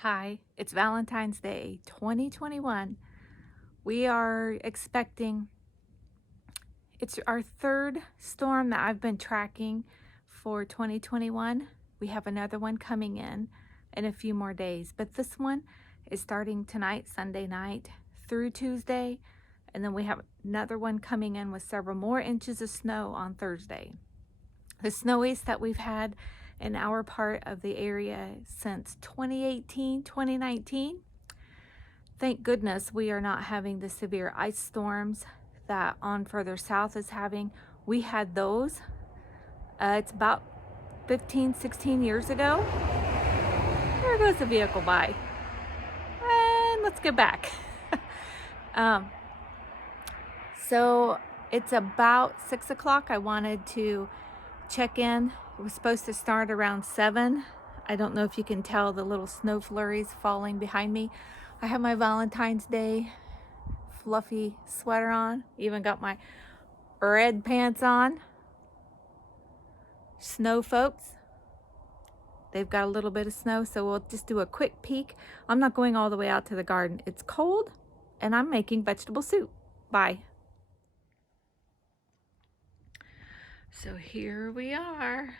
Hi, it's Valentine's Day 2021. We are expecting, it's our third storm that I've been tracking for 2021. We have another one coming in a few more days, but this one is starting tonight, Sunday night, through Tuesday, and then we have another one coming in with several more inches of snow on Thursday. The snowiest that we've had in our part of the area since 2018, 2019. Thank goodness we are not having the severe ice storms that on further south is having. We had those. It's about 15, 16 years ago. There goes a vehicle by. And let's get back. So it's about 6 o'clock. I wanted to check in. It was supposed to start around 7. I don't know if you can tell the little snow flurries falling behind me. I have my Valentine's Day fluffy sweater on. Even got my red pants on. Snow folks. They've got a little bit of snow, so we'll just do a quick peek. I'm not going all the way out to the garden. It's cold and I'm making vegetable soup. Bye. So here we are.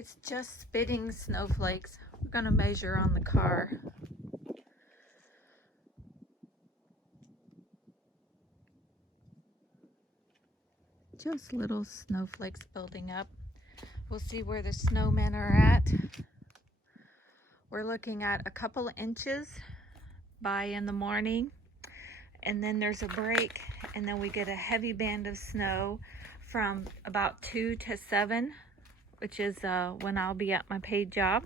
It's just spitting snowflakes. We're gonna measure on the car. Just little snowflakes building up. We'll see where the snowmen are at. We're looking at a couple inches by in the morning, and then there's a break, and then we get a heavy band of snow from about 2 to 7, which is when I'll be at my paid job,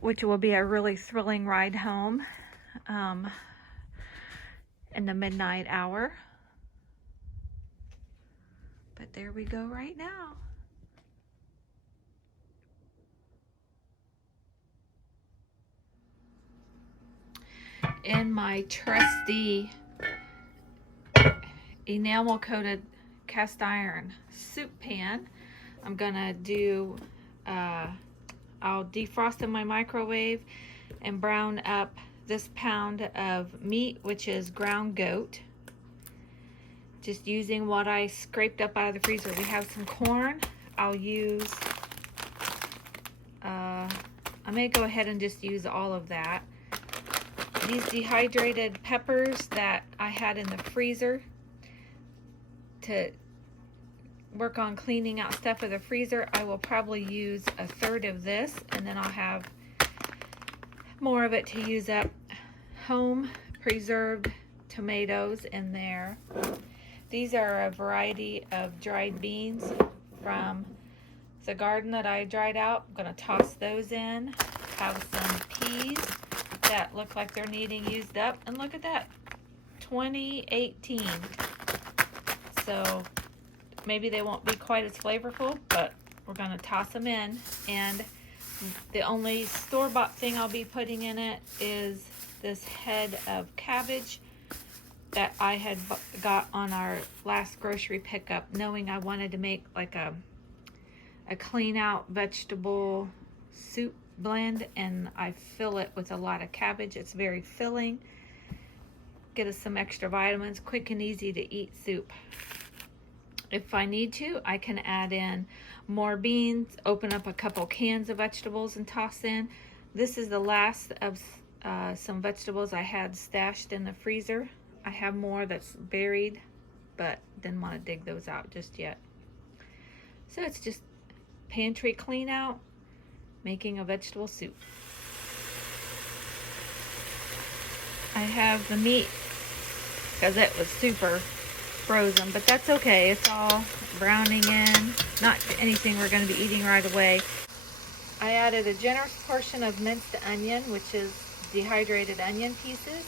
which will be a really thrilling ride home in the midnight hour. But there we go right now. In my trusty enamel coated cast iron soup pan, I'm gonna do, I'll defrost in my microwave and brown up this pound of meat, which is ground goat. Just using what I scraped up out of the freezer. We have some corn. I'll use, I may go ahead and just use all of that. These dehydrated peppers that I had in the freezer to work on cleaning out stuff of the freezer, I will probably use a third of this, and then I'll have more of it to use up. Home preserved tomatoes in there. These are a variety of dried beans from the garden that I dried out. I'm gonna toss those in. Have some peas that look like they're needing used up, and look at that, 2018. So maybe they won't be quite as flavorful, but we're gonna toss them in. And the only store-bought thing I'll be putting in it is this head of cabbage that I had got on our last grocery pickup, knowing I wanted to make like a clean out vegetable soup blend, and I fill it with a lot of cabbage. It's very filling. Get us some extra vitamins, quick and easy to eat soup. If I need to, I can add in more beans, open up a couple cans of vegetables and toss in. This is the last of some vegetables I had stashed in the freezer. I have more that's buried, but didn't want to dig those out just yet. So it's just pantry clean out, making a vegetable soup. I have the meat because it was super frozen, but that's okay. It's all browning in, not anything we're going to be eating right away. I added a generous portion of minced onion, which is dehydrated onion pieces,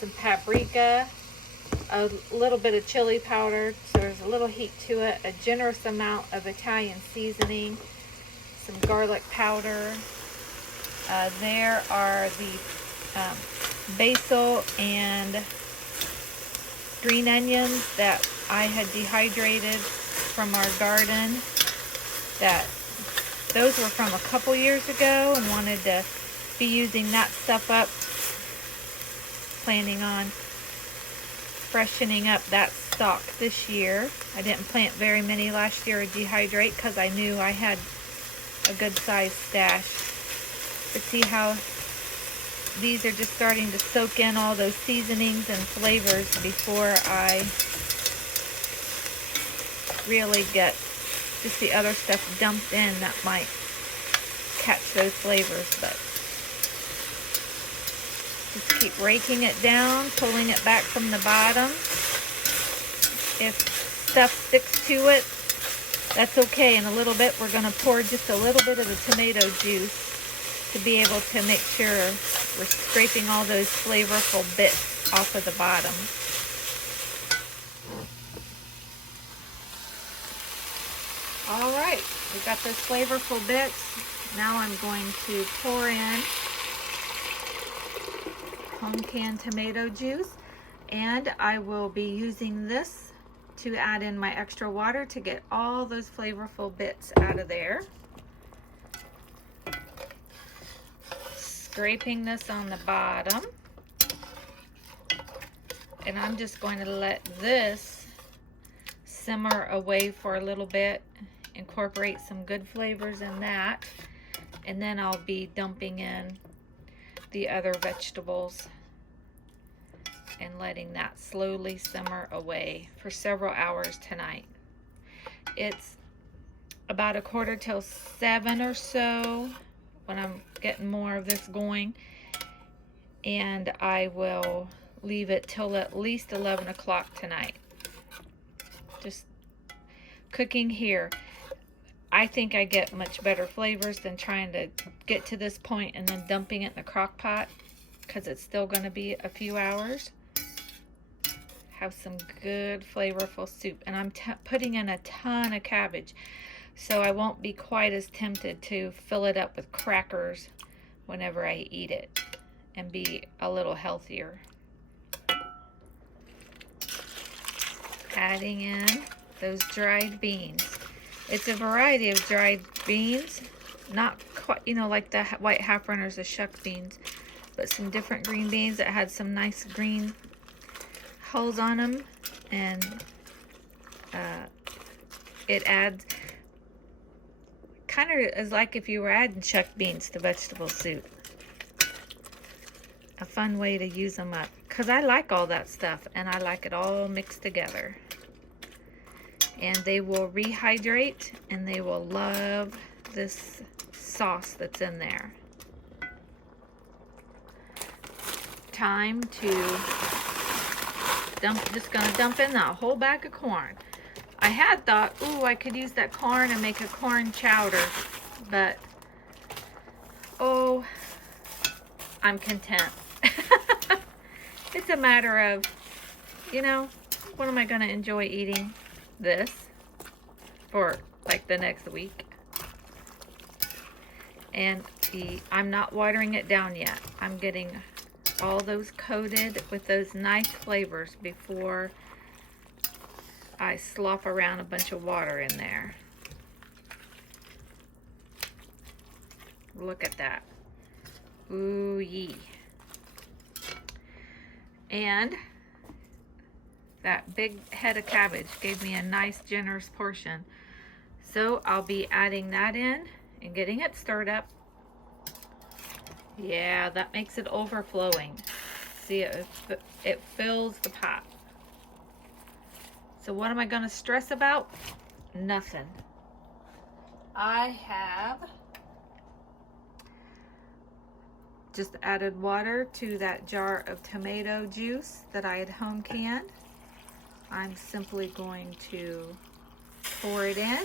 some paprika, a little bit of chili powder, so there's a little heat to it, a generous amount of Italian seasoning, some garlic powder. There are the basil and green onions that I had dehydrated from our garden. Those were from a couple years ago, and wanted to be using that stuff up. Planning on freshening up that stock this year. I didn't plant very many last year or dehydrate because I knew I had a good sized stash. But see how these are just starting to soak in all those seasonings and flavors before I really get just the other stuff dumped in that might catch those flavors. But just keep raking it down, pulling it back from the bottom. If stuff sticks to it, that's okay. In a little bit, we're going to pour just a little bit of the tomato juice to be able to make sure we're scraping all those flavorful bits off of the bottom. All right, we got those flavorful bits. Now I'm going to pour in home canned tomato juice, and I will be using this to add in my extra water to get all those flavorful bits out of there. Scraping this on the bottom, and I'm just going to let this simmer away for a little bit, incorporate some good flavors in that, and then I'll be dumping in the other vegetables and letting that slowly simmer away for several hours tonight. It's about 6:45 or so when I'm getting more of this going, and I will leave it till at least 11 o'clock tonight. Just cooking here, I think I get much better flavors than trying to get to this point and then dumping it in the crock pot, because it's still going to be a few hours. Have some good flavorful soup, and I'm putting in a ton of cabbage, so I won't be quite as tempted to fill it up with crackers whenever I eat it, and be a little healthier. Adding in those dried beans. It's a variety of dried beans, not quite, like the white half runners, the shuck beans, but some different green beans that had some nice green hulls on them, and it adds, kind of is like if you were adding shuck beans to vegetable soup. A fun way to use them up, because I like all that stuff, and I like it all mixed together. And they will rehydrate, and they will love this sauce that's in there. Time to dump, just gonna dump in that whole bag of corn. I had thought, ooh, I could use that corn and make a corn chowder, but oh, I'm content. It's a matter of, when am I gonna enjoy eating this for like the next week? And I'm not watering it down yet. I'm getting all those coated with those nice flavors before I slop around a bunch of water in there. Look at that. Ooh yee. And that big head of cabbage gave me a nice generous portion. So I'll be adding that in and getting it stirred up. Yeah, that makes it overflowing. See, it fills the pot. So what am I going to stress about? Nothing. I have just added water to that jar of tomato juice that I had home canned. I'm simply going to pour it in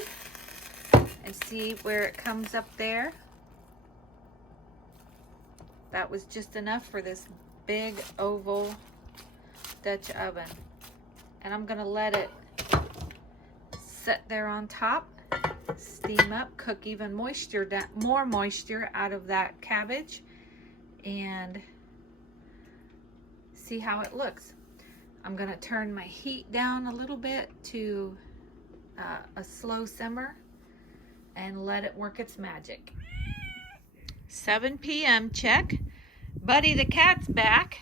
and see where it comes up there. That was just enough for this big oval Dutch oven. And I'm gonna let it sit there on top, steam up, cook even more moisture out of that cabbage, and see how it looks. I'm gonna turn my heat down a little bit to a slow simmer and let it work its magic. 7 p.m. check. Buddy the cat's back.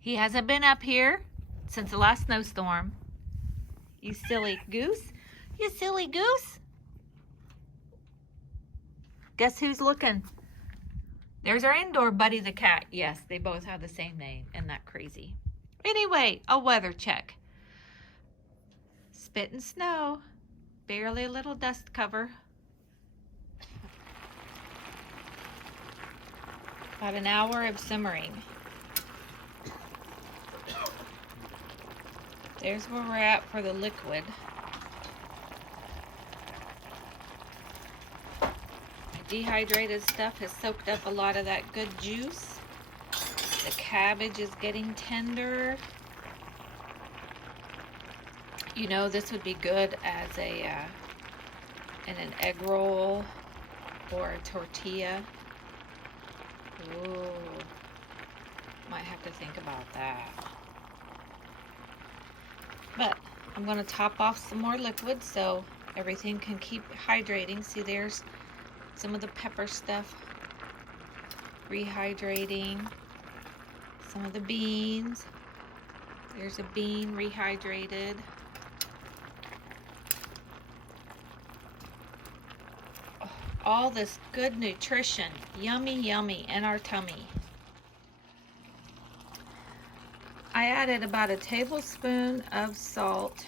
He hasn't been up here since the last snowstorm. You silly goose. You silly goose. Guess who's looking? There's our indoor Buddy the cat. Yes, they both have the same name. Isn't that crazy? Anyway, a weather check. Spitting snow. Barely a little dust cover. About an hour of simmering. There's where we're at for the liquid. The dehydrated stuff has soaked up a lot of that good juice. The cabbage is getting tender. You know, this would be good as in an egg roll or a tortilla. Ooh, might have to think about that. But I'm going to top off some more liquid so everything can keep hydrating. See, there's some of the pepper stuff rehydrating. Some of the beans. There's a bean rehydrated. Oh, all this good nutrition. Yummy, yummy in our tummy. I added about a tablespoon of salt,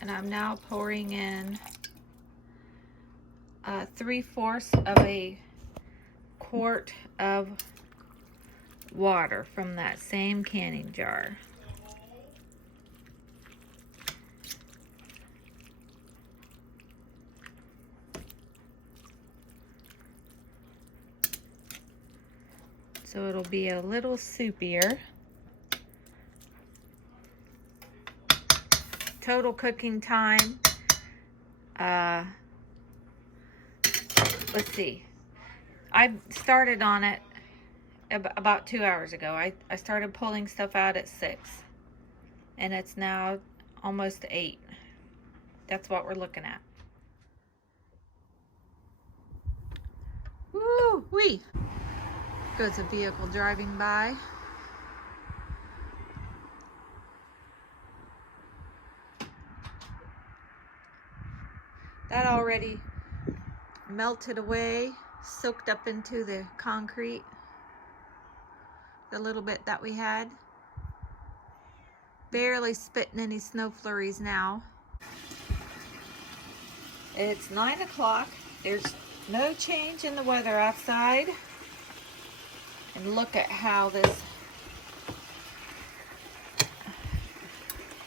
and I'm now pouring in 3/4 of a quart of water from that same canning jar. So it'll be a little soupier. Total cooking time, let's see, I started on it about 2 hours ago. I started pulling stuff out at 6, and it's now almost 8. That's what we're looking at. Woo-wee! Goes a vehicle driving by. That already melted away, soaked up into the concrete, the little bit that we had. Barely spitting any snow flurries now. It's 9 o'clock. There's no change in the weather outside. And look at how this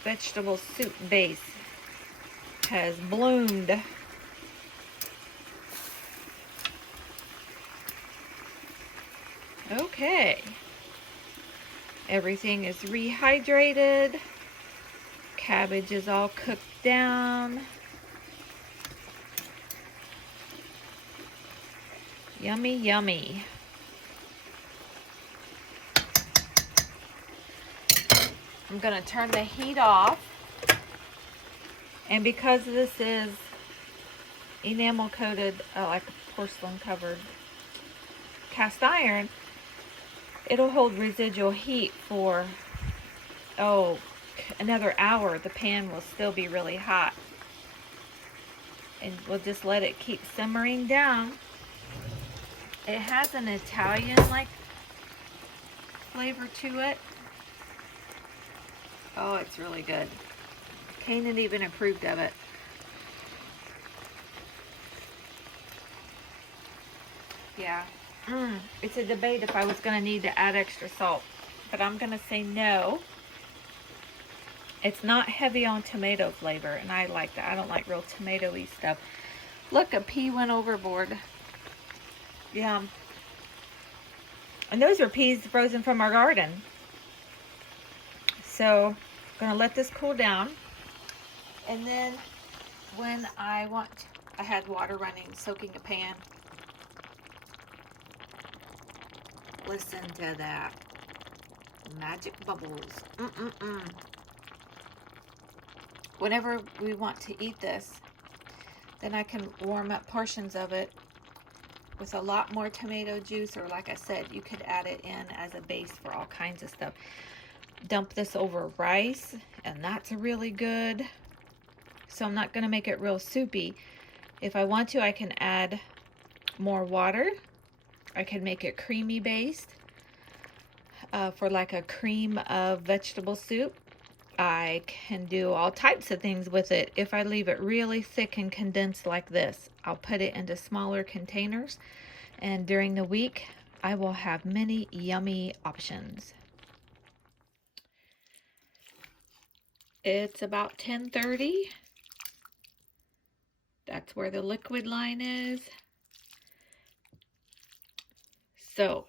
vegetable soup base has bloomed. Okay. Everything is rehydrated. Cabbage is all cooked down. Yummy, yummy. I'm gonna turn the heat off. And because this is enamel coated, like porcelain covered cast iron, it'll hold residual heat for, another hour. The pan will still be really hot. And we'll just let it keep simmering down. It has an Italian-like flavor to it. Oh, it's really good. Kanan even approved of it. Yeah. It's a debate if I was going to need to add extra salt, but I'm going to say no. It's not heavy on tomato flavor, and I like that. I don't like real tomato-y stuff. Look, a pea went overboard. Yeah. And those are peas frozen from our garden. So, I'm going to let this cool down. And then when I had water running, soaking a pan. Listen to that. Magic bubbles. Whenever we want to eat this, then I can warm up portions of it with a lot more tomato juice, or like I said, you could add it in as a base for all kinds of stuff. Dump this over rice, and that's really good. So I'm not going to make it real soupy. If I want to, I can add more water. I can make it creamy based for like a cream of vegetable soup. I can do all types of things with it. If I leave it really thick and condensed like this, I'll put it into smaller containers, and during the week I will have many yummy options. It's about 10:30. That's where the liquid line is. So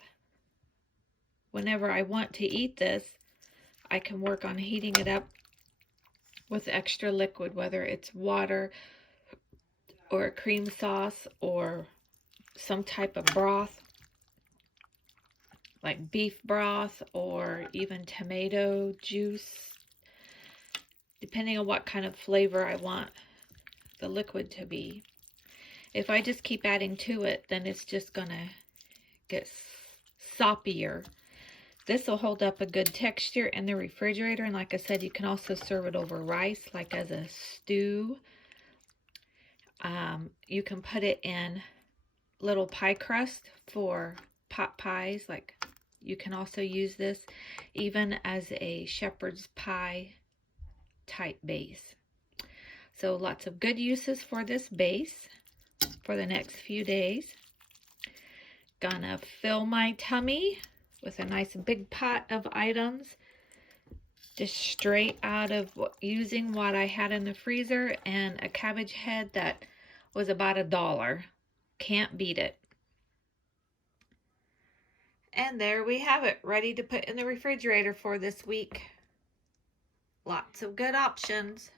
whenever I want to eat this, I can work on heating it up with extra liquid, whether it's water or a cream sauce or some type of broth, like beef broth or even tomato juice, depending on what kind of flavor I want the liquid to be. If I just keep adding to it, then it's just gonna get soppier. This will hold up a good texture in the refrigerator, and like I said, you can also serve it over rice, like as a stew. You can put it in little pie crust for pot pies. Like, you can also use this even as a shepherd's pie type base. So lots of good uses for this base for the next few days. Gonna fill my tummy with a nice big pot of items, just straight out of using what I had in the freezer, and a cabbage head that was about $1. Can't beat it. And there we have it, ready to put in the refrigerator for this week. Lots of good options.